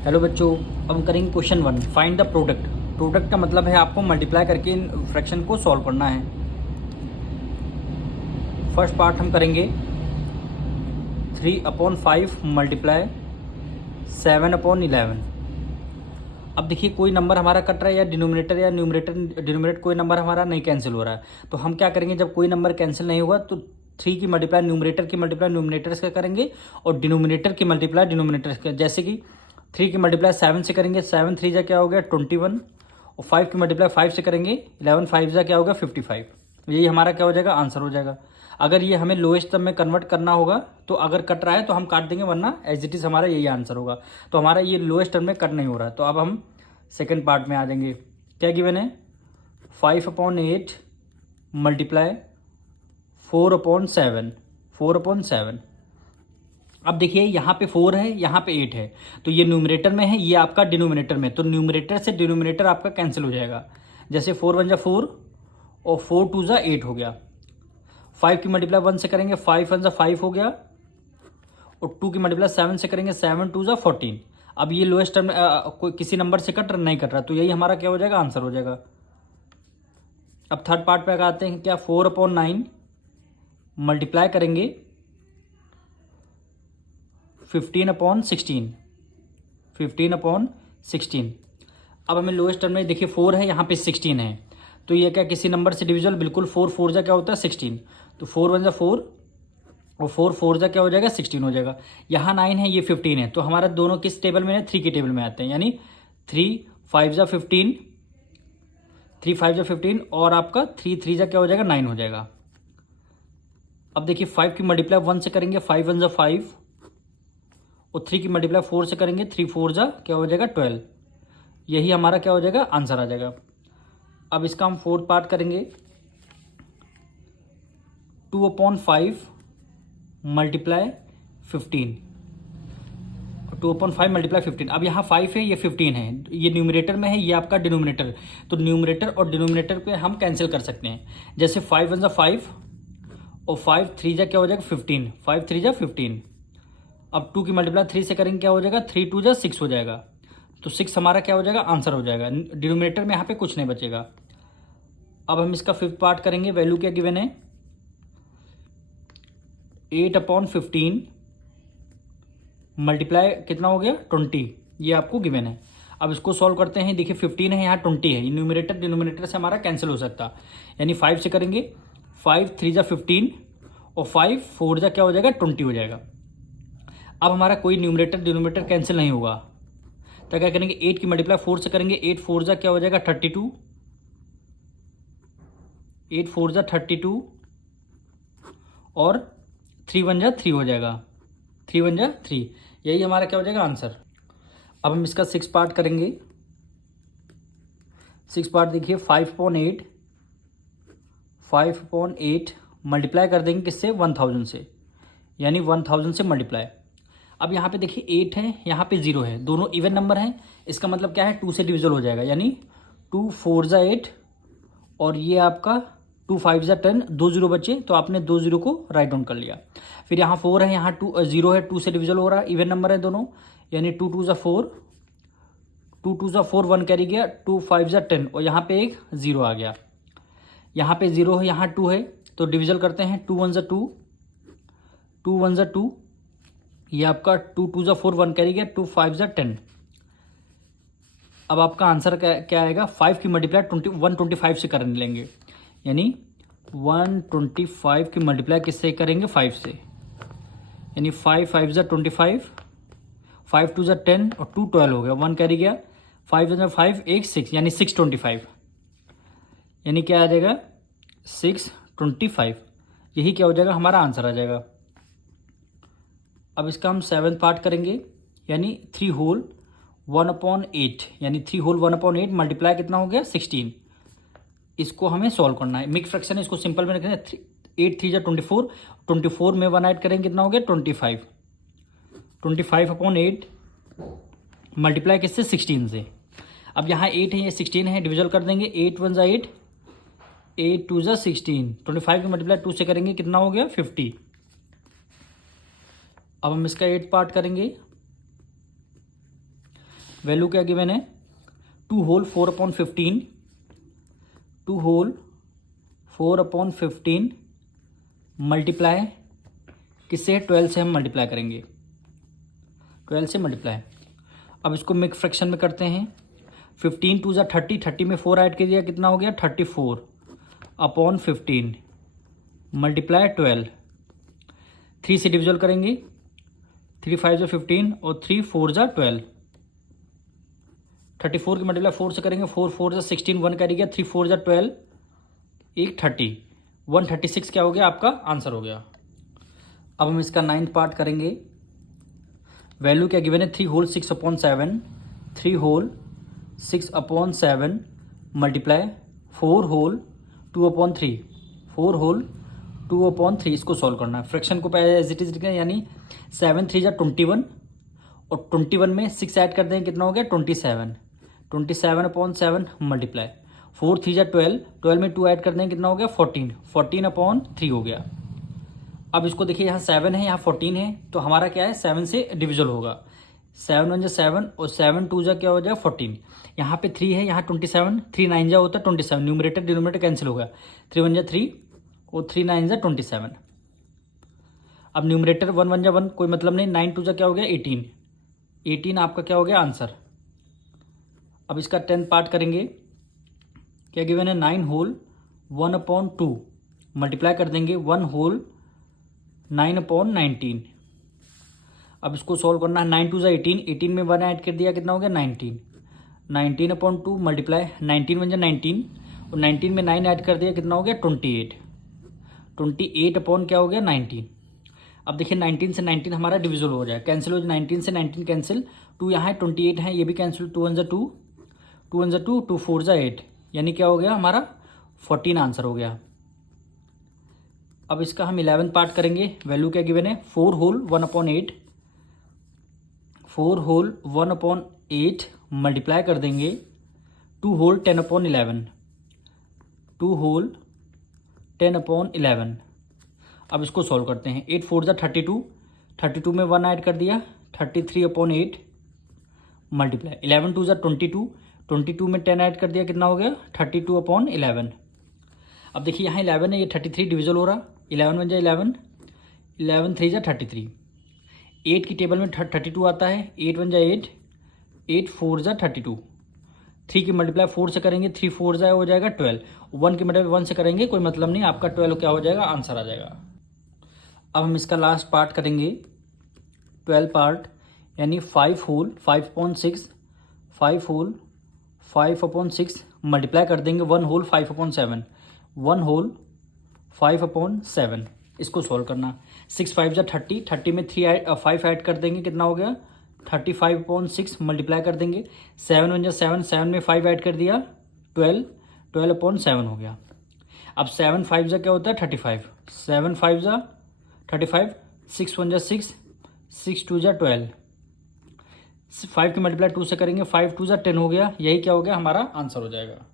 Hello बच्चों, अब हम करेंगे question 1। Find the product. Product का मतलब है आपको मल्टीप्लाई करके इन फ्रैक्शन को सॉल्व करना है। फर्स्ट पार्ट हम करेंगे 3/5 मल्टीप्लाई 7/11। अब देखिए कोई नंबर हमारा कट रहा है या न्यूमरेटर कोई नंबर हमारा नहीं कैंसिल हो रहा है। तो हम क्या करेंगे, जब कोई नंबर कैंसिल नहीं हुआ तो 3 की मल्टीप्लाई न्यूमरेटर से करेंगे और डिनोमिनेटर की मल्टीप्लाई डिनोमिनेटर से। जैसे कि 3 की मल्टीप्लाई 7 से करेंगे, 7 3 जा क्या हो गया 21, और 5 की मल्टीप्लाई 5 से करेंगे 11 5 जा क्या होगा 55। यही हमारा क्या हो जाएगा, आंसर हो जाएगा। अगर ये हमें लोएस्ट टर्म में कन्वर्ट करना होगा तो अगर कट रहा है तो हम काट देंगे, वरना एज इट इज हमारा यही आंसर होगा। तो हमारा ये लोएस्ट टर्म में कट नहीं हो रहा है। तो अब हम सेकेंड पार्ट में आ जाएंगे। क्या गिवन है, 5/8 मल्टीप्लाई 4/7। अब देखिए यहाँ पे 4 है, यहाँ पे 8 है, तो ये न्यूमरेटर में है, ये आपका डिनोमिनेटर में। तो न्यूमरेटर से डिनोमिनेटर आपका कैंसिल हो जाएगा। जैसे 4 1 जा 4 और 4 2 जा 8 हो गया। 5 की मल्टीप्लाई 1 से करेंगे, 5 1 जा 5 हो गया, और 2 की मल्टीप्लाई 7 से करेंगे, 7 2 जा 14। अब ये लोएस्ट टर्म कोई किसी नंबर से कट नहीं कट रहा, तो यही हमारा क्या हो जाएगा, आंसर हो जाएगा। अब थर्ड पार्ट पे आते हैं। क्या, 4/9 मल्टीप्लाई करेंगे 15/16। अब हमें लोएस्ट टर्म में देखिए 4 है, यहाँ पे 16 है, तो ये क्या किसी नंबर से डिविजल, बिल्कुल 4 4 जा क्या होता है 16। तो 4 1 जा 4 और 4 4 जा क्या हो जाएगा 16 हो जाएगा। यहाँ 9 है, ये 15 है, तो हमारा दोनों किस टेबल में है, 3 के टेबल में आते हैं। यानी 3 5 जा 15, 3 5 जा 15, और आपका 3 3 जा क्या हो जाएगा 9 हो जाएगा। अब देखिए 5 की मल्टीप्लाई 1 से करेंगे, 5 1 जा 5, और 3 की मल्टीप्लाई 4 से करेंगे, 3 4 जा क्या हो जाएगा 12। यही हमारा क्या हो जाएगा, आंसर आ जाएगा। अब इसका हम फोर्थ पार्ट करेंगे। 2/5 मल्टीप्लाई 15, 2/5 मल्टीप्लाई 15। अब यहाँ 5 है, ये 15 है, ये न्यूमरेटर में है, ये आपका डिनोमिनेटर। तो न्यूमरेटर और डिनोमिनेटर पे हम कैंसिल कर सकते हैं। जैसे 5 1 जा 5 और 5 3 जा क्या हो जाएगा 15, 5 3 जा 15। अब 2 की मल्टीप्लाई 3 से करेंगे, क्या हो जाएगा 3 2 जा 6 हो जाएगा। तो 6 हमारा क्या हो जाएगा, आंसर हो जाएगा। डिनोमिनेटर में यहाँ पे कुछ नहीं बचेगा। अब हम इसका फिफ्थ पार्ट करेंगे। वैल्यू क्या गिवन है, 8/15 मल्टीप्लाई कितना हो गया 20, ये आपको गिवन है। अब इसको सॉल्व करते हैं। देखिए 15 है, यहाँ 20 है, न्यूमरेटर डिनोमिनेटर से हमारा कैंसिल हो सकता। यानी 5 से करेंगे, 5 3 जा 15 और 5 4 जा क्या हो जाएगा 20 हो जाएगा। अब हमारा कोई न्यूमरेटर डिनोमिनेटर कैंसिल नहीं होगा, तो क्या करेंगे, 8 की मल्टीप्लाई 4 से करेंगे, 8 4 जा क्या हो जाएगा 32, 8 4 जा 32, और 3 1 जा 3 हो जाएगा, 3 1 जा 3। यही हमारा क्या हो जाएगा, आंसर। अब हम इसका 6 पार्ट करेंगे। 6 पार्ट देखिए, 5/8 मल्टीप्लाई कर देंगे किससे, 1000 से, यानी 1000 से मल्टीप्लाई। अब यहाँ पे देखिए 8 है, यहाँ पे 0 है, दोनों इवन नंबर हैं। इसका मतलब क्या है, 2 से डिविजल हो जाएगा, यानी 2 4 जा 8, और ये आपका 2 5 जा 10, 2 0 बचे, तो आपने 2 0 को राइट डाउन कर लिया। फिर यहाँ 4 है, यहाँ 2 0 है, 2 से डिविजल हो रहा है, इवन नंबर है दोनों, यानी 2 2 जा 4, 2 2 जा 4, 1 कैरी गया, 2 5 जा 10, और यहाँ पे एक 0 आ गया। यहाँ पे 0 है, यहाँ 2 है, तो डिविजल करते हैं, 2 1 जा 2, 2 1 जा 2, ये आपका 2 2 जा 4, 1 कैरी गया, 2 5 जा 10। अब आपका आंसर क्या आएगा, 5 की मल्टीप्लाई 125 से कर लेंगे, यानी 125 की मल्टीप्लाई किससे करेंगे, 5 से, यानी 5 5 जा 25, 5 2 जा 10, और 2 12 हो गया, 1 कैरी गया, 5 जा 5 एक 6, यानी 625, यानी क्या आ जाएगा 625। यही क्या हो जाएगा, हमारा आंसर आ जाएगा। अब इसका हम 7th पार्ट करेंगे, यानी 3 होल 1/8, यानी 3 होल 1/8 मल्टीप्लाई कितना हो गया 16। इसको हमें सॉल्व करना है, मिक्स फ्रैक्शन है, इसको सिंपल में रखना है। 8 3 जा 24, 24 में 1 ऐड करेंगे, कितना हो गया 25, 25/8 मल्टीप्लाई किससे 16 से। अब यहाँ 8 है, ये 16 है, डिविजल कर देंगे, 8 1 जा 8, 8 2 जा 16, 25 की मल्टीप्लाई 2 से करेंगे, कितना हो गया 50। अब हम इसका 8 पार्ट करेंगे। वैल्यू क्या गिवन है, 2 होल 4/15, 2 होल 4/15 मल्टीप्लाई किससे, 12 से हम मल्टीप्लाई करेंगे, 12 से मल्टीप्लाई। अब इसको मिक्स फ्रैक्शन में करते हैं। 15 2 30, 30 में 4 ऐड कर दिया, कितना हो गया 34/15 मल्टीप्लाई 12। 3 से डिविजल करेंगे, 3 5 15 और 3 4 12। 34 की मल्टीप्लाई 4 से करेंगे, 4 4 16, 1 कैरी गया, 3 4 12, 1 30, 136 क्या हो गया आपका आंसर हो गया। अब हम इसका 9th पार्ट करेंगे। वैल्यू क्या गिवन है, 3 whole 6/7, 3 whole 6/7 multiply 4 whole 2/3, 4 whole 2/3। इसको सॉल्व करना है। फ्रैक्शन को पहले एज इट इज लिखना है, यानी 7 3 21 और 21 में 6 ऐड कर देंगे, कितना हो गया 27, 27/7 मल्टीप्लाई 4 3 12, 12 में 2 ऐड कर देंगे, कितना हो गया 14, 14/3 हो गया। अब इसको देखिए, यहाँ 7 है, यहाँ 14 है, तो हमारा क्या है 7 से डिविजल होगा। 7 1 7 और 7 2 क्या हो जाएगा 14। यहाँ पे 3 है, यहाँ 27, 3 9 होता है 27, न्यूमरेटर डिनोमिनेटर कैंसिल होगा, 3 1 3 और 3 9 27। अब न्यूमरेटर 1 1 1 कोई मतलब नहीं, 9 2 क्या हो गया 18, 18 आपका क्या हो गया आंसर। अब इसका 10th पार्ट करेंगे। क्या गिवन है, 9 होल 1/2 मल्टीप्लाई कर देंगे 1 होल 9/19। अब इसको सॉल्व करना है। 9 2 18, 18 में 1 ऐड कर दिया, कितना हो गया 19, 19/2 मल्टीप्लाई 19 1 19 और 19 में 9 ऐड कर दिया, कितना हो गया 28, 28 क्या हो गया 19। अब देखिए 19 से 19 हमारा डिविजल हो जाए, कैंसिल हो जाए, 19 से 19 कैंसिल, 2 यहाँ है 28 है, ये भी कैंसिल, 2 1 2, 2 1 2, 2 4 8, यानी क्या हो गया हमारा 14 आंसर हो गया। अब इसका हम 11th पार्ट करेंगे। वैल्यू क्या गिवन है, 4 होल 1/8, 4 होल 1/8 मल्टीप्लाई कर देंगे 2 होल 10/11, 2 होल 10/11। अब इसको सॉल्व करते हैं। 8 4 32, 32 में 1 ऐड कर दिया, 33/8 मल्टीप्लाई 11 2 22, 22 में 10 ऐड कर दिया, कितना हो गया 32/11। अब देखिए यहाँ 11 है, ये 33 डिविजल हो रहा, 11 1 11, 11 3 33। 8 की टेबल में 32 आता है, 8 1 8, 8 4 32। 3 की मल्टीप्लाई 4 से करेंगे, 3 4 हो जाएगा 12, 1 की मल्टीप्लाई 1 से करेंगे, कोई मतलब नहीं, आपका 12 क्या हो जाएगा आंसर आ जाएगा। अब हम इसका लास्ट पार्ट करेंगे, 12 पार्ट, यानी 5 होल 5/6, 5 होल 5/6 मल्टीप्लाई कर देंगे 1 होल 5/7, 1 होल 5/7। इसको सॉल्व करना। 6 5 30, 30 में 5 ऐड कर देंगे, कितना हो गया 35/6 मल्टीप्लाई कर देंगे 7 1 7, 7 में 5 ऐड कर दिया 12, 12/7 हो गया। अब 7 5 क्या होता है 35, 7 5 35, 6 1 6, 6 2 12। 5 की मल्टीप्लाई 2 से करेंगे, 5 2 10 हो गया, यही क्या हो गया हमारा आंसर हो जाएगा।